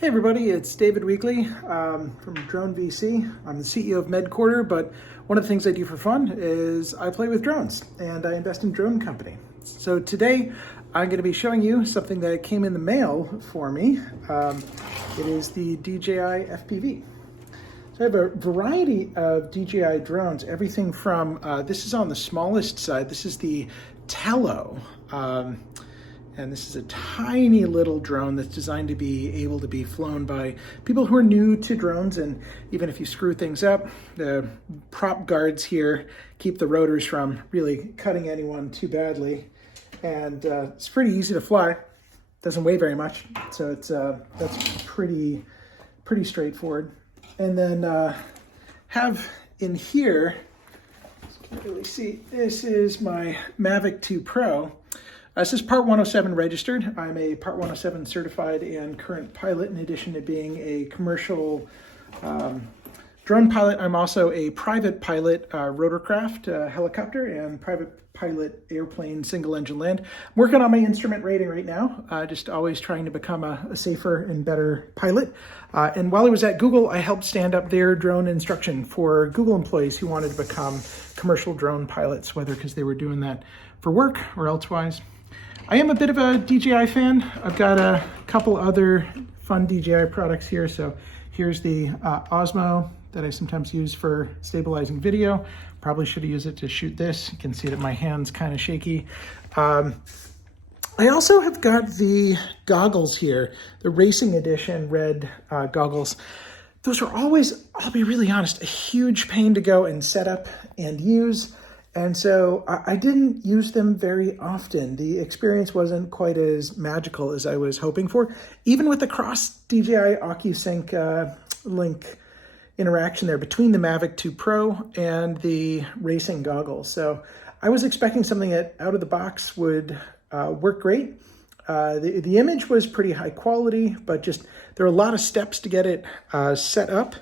Hey everybody, it's David Weekley from Drone VC. I'm the CEO of MedQuarter, but one of the things I do for fun is I play with drones and I invest in drone company. So today I'm going to be showing you something that came in the mail for me. It is the DJI FPV. So I have a variety of DJI drones, everything from, this is on the smallest side, this is the Tello. And this is a tiny little drone that's designed to be able to be flown by people who are new to drones. And even if you screw things up, the prop guards here keep the rotors from really cutting anyone too badly. And it's pretty easy to fly. Doesn't weigh very much, so it's that's pretty straightforward. And then have in here, you can't really see, this is my Mavic 2 Pro. This is Part 107 registered. I'm a Part 107 certified and current pilot. In addition to being a commercial drone pilot, I'm also a private pilot rotorcraft helicopter and private pilot airplane single engine land. I'm working on my instrument rating right now, just always trying to become a safer and better pilot. And while I was at Google, I helped stand up their drone instruction for Google employees who wanted to become commercial drone pilots, whether because they were doing that for work or elsewise. I am a bit of a DJI fan. I've got a couple other fun DJI products here. So here's the Osmo that I sometimes use for stabilizing video. Probably should have used it to shoot this. You can see that my hand's kind of shaky. I also have got the goggles here, the Racing Edition red goggles. Those are always, I'll be really honest, a huge pain to go and set up and use. And so I didn't use them very often. The experience wasn't quite as magical as I was hoping for, even with the cross DJI OcuSync link interaction there between the Mavic 2 Pro and the racing goggles. So I was expecting something that out of the box would work great. The image was pretty high quality, but just there are a lot of steps to get it set up,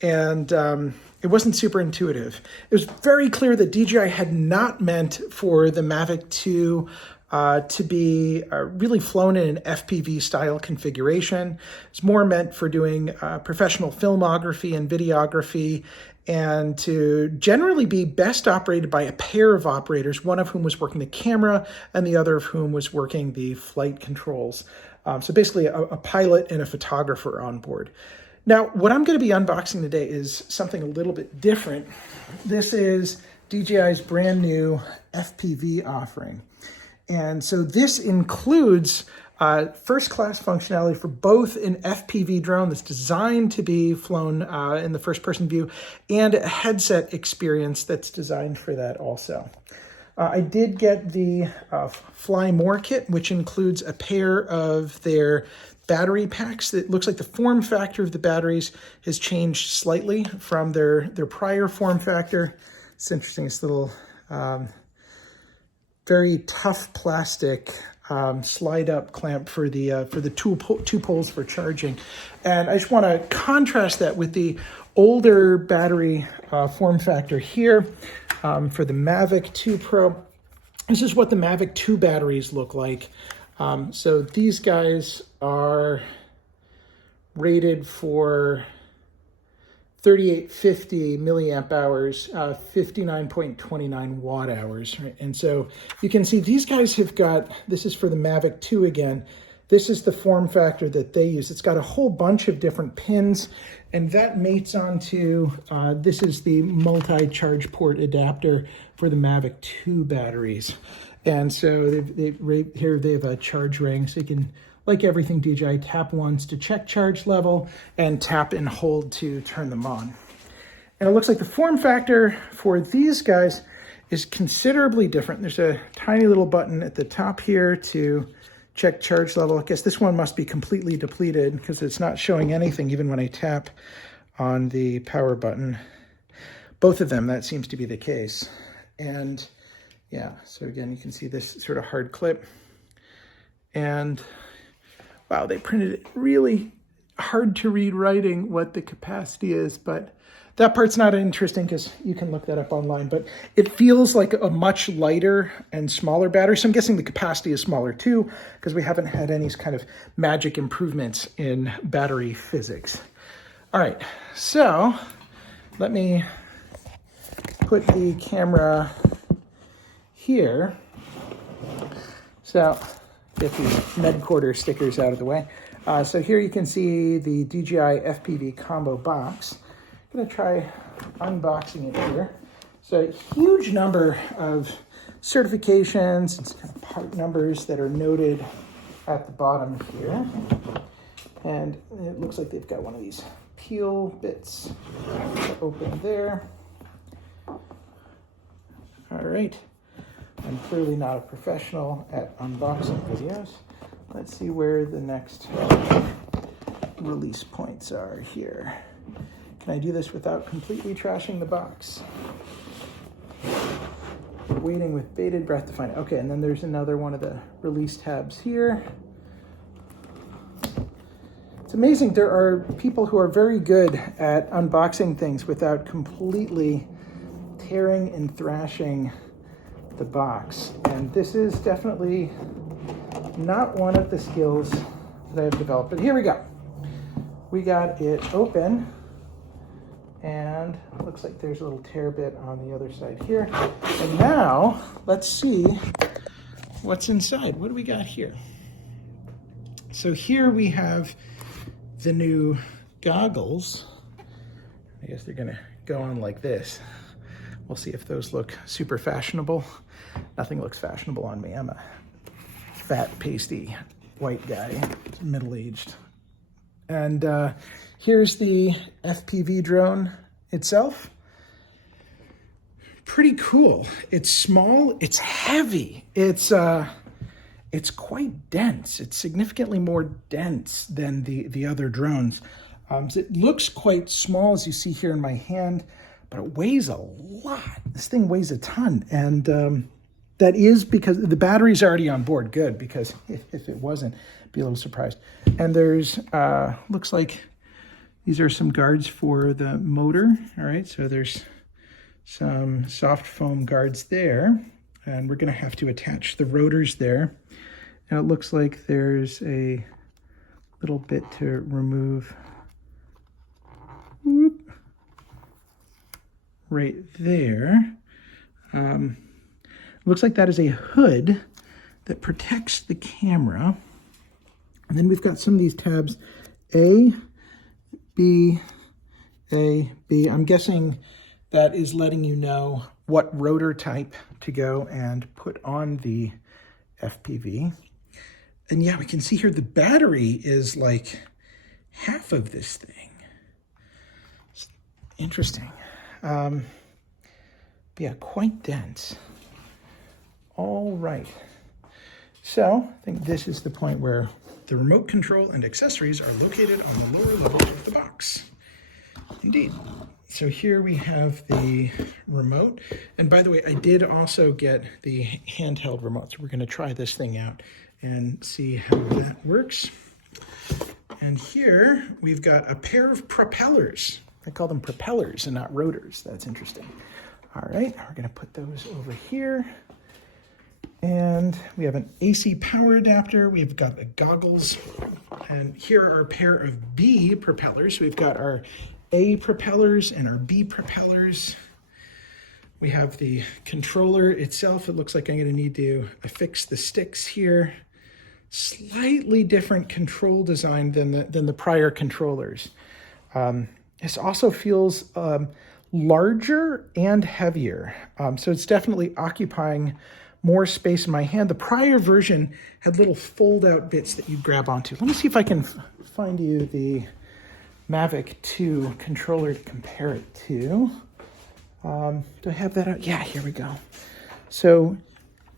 and it wasn't super intuitive. It was very clear that DJI had not meant for the Mavic 2 to be really flown in an FPV style configuration. It's more meant for doing professional filmography and videography, and to generally be best operated by a pair of operators, one of whom was working the camera and the other of whom was working the flight controls. So basically a pilot and a photographer on board. Now, what I'm going to be unboxing today is something a little bit different. This is DJI's brand new FPV offering. And so this includes first-class functionality for both an FPV drone that's designed to be flown in the first-person view and a headset experience that's designed for that also. I did get the Fly More kit, which includes a pair of their battery packs. It looks like the form factor of the batteries has changed slightly from their prior form factor. It's interesting, this little very tough plastic slide up clamp for the two poles for charging. And I just want to contrast that with the older battery form factor here for the Mavic 2 Pro. This is what the Mavic 2 batteries look like. So these guys are rated for 3850 milliamp hours, 59.29 watt hours. Right? And so you can see these guys have got, this is for the Mavic 2 again. This is the form factor that they use. It's got a whole bunch of different pins, and that mates onto, this is the multi-charge port adapter for the Mavic 2 batteries. And so here they have a charge ring, so you can, like everything DJI, tap once to check charge level and tap and hold to turn them on. And it looks like the form factor for these guys is considerably different. There's a tiny little button at the top here to check charge level. I guess this one must be completely depleted because it's not showing anything even when I tap on the power button. Both of them, that seems to be the case. And yeah, so again, you can see this sort of hard clip. And wow, they printed it really hard to read writing what the capacity is, but that part's not interesting because you can look that up online. But it feels like a much lighter and smaller battery. So I'm guessing the capacity is smaller too, because we haven't had any kind of magic improvements in battery physics. All right, so let me put the camera here. So get these MedQuarter stickers out of the way. So here you can see the DJI FPV combo box. I'm gonna try unboxing it here. So a huge number of certifications and kind of part numbers that are noted at the bottom here. And it looks like they've got one of these peel bits to open there. All right, I'm clearly not a professional at unboxing videos. Let's see where the next release points are here. Can I do this without completely trashing the box? Waiting with bated breath to find it. Okay, and then there's another one of the release tabs here. It's amazing, there are people who are very good at unboxing things without completely tearing and thrashing the box. And this is definitely not one of the skills that I've developed, but here we go. We got it open, and it looks like there's a little tear bit on the other side here. And now let's see what's inside. What do we got here? So here we have the new goggles. I guess they're gonna go on like this. We'll see if those look super fashionable. Nothing looks fashionable on me. I'm a fat, pasty, white guy, middle-aged. And here's the FPV drone itself. Pretty cool. It's small, it's heavy. It's quite dense. It's significantly more dense than the other drones. So it looks quite small, as you see here in my hand, but it weighs a lot. This thing weighs a ton. And that is because the battery's already on board. Good, because if it wasn't, I'd be a little surprised. And there's, looks like these are some guards for the motor. All right, so there's some soft foam guards there. And we're gonna have to attach the rotors there. And it looks like there's a little bit to remove. Whoop. Right there. Looks like that is a hood that protects the camera. And then we've got some of these tabs, A, B, A, B. I'm guessing that is letting you know what rotor type to go and put on the FPV. And yeah, we can see here the battery is like half of this thing. It's interesting. Yeah, quite dense. All right. So I think this is the point where the remote control and accessories are located on the lower level of the box. Indeed. So here we have the remote. And by the way, I did also get the handheld remote. So we're going to try this thing out and see how that works. And here we've got a pair of propellers. I call them propellers and not rotors. That's interesting. All right, we're going to put those over here. And we have an AC power adapter. We've got the goggles. And here are a pair of B propellers. We've got our A propellers and our B propellers. We have the controller itself. It looks like I'm going to need to affix the sticks here. Slightly different control design than the prior controllers. This also feels larger and heavier. So it's definitely occupying more space in my hand. The prior version had little fold-out bits that you grab onto. Let me see if I can find you the Mavic 2 controller to compare it to. Do I have that out? Yeah, here we go. So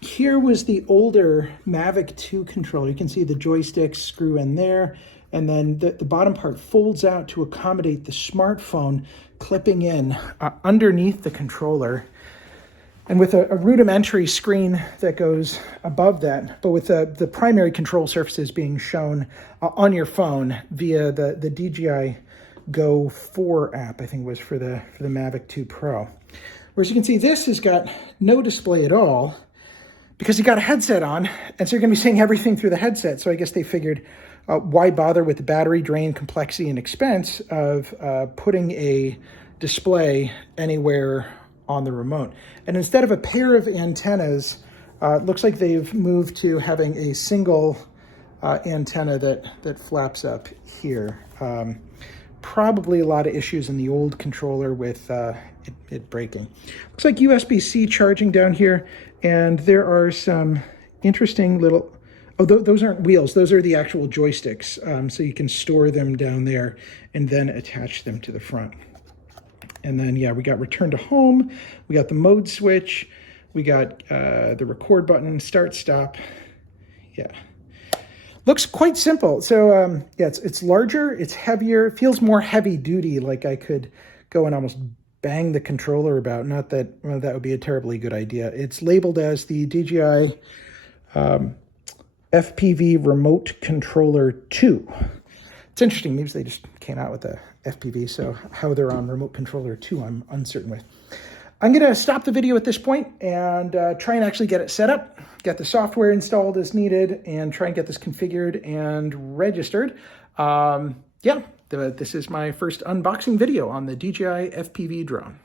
here was the older Mavic 2 controller. You can see the joysticks screw in there, and then the bottom part folds out to accommodate the smartphone clipping in underneath the controller. and with a rudimentary screen that goes above that, but with the primary control surfaces being shown on your phone via the DJI Go 4 app, I think was for the Mavic 2 Pro. Whereas you can see this has got no display at all because you got a headset on, and so you're going to be seeing everything through the headset. So I guess they figured, why bother with the battery drain, complexity, and expense of putting a display anywhere on the remote. And instead of a pair of antennas, it looks like they've moved to having a single antenna that flaps up here. Probably a lot of issues in the old controller with it breaking. Looks like USB-C charging down here, and there are some interesting little, those aren't wheels, those are the actual joysticks. So you can store them down there and then attach them to the front. And then, yeah, we got return to home, we got the mode switch, we got the record button, start, stop. Yeah. Looks quite simple. So yeah, it's larger, it's heavier, it feels more heavy duty, like I could go and almost bang the controller about. Not that, well, that would be a terribly good idea. It's labeled as the DJI FPV Remote Controller 2. It's interesting, maybe they just came out with the FPV, so how they're on Remote Controller 2, I'm uncertain with. I'm going to stop the video at this point and try and actually get it set up, get the software installed as needed, and try and get this configured and registered. Yeah, this is my first unboxing video on the DJI FPV drone.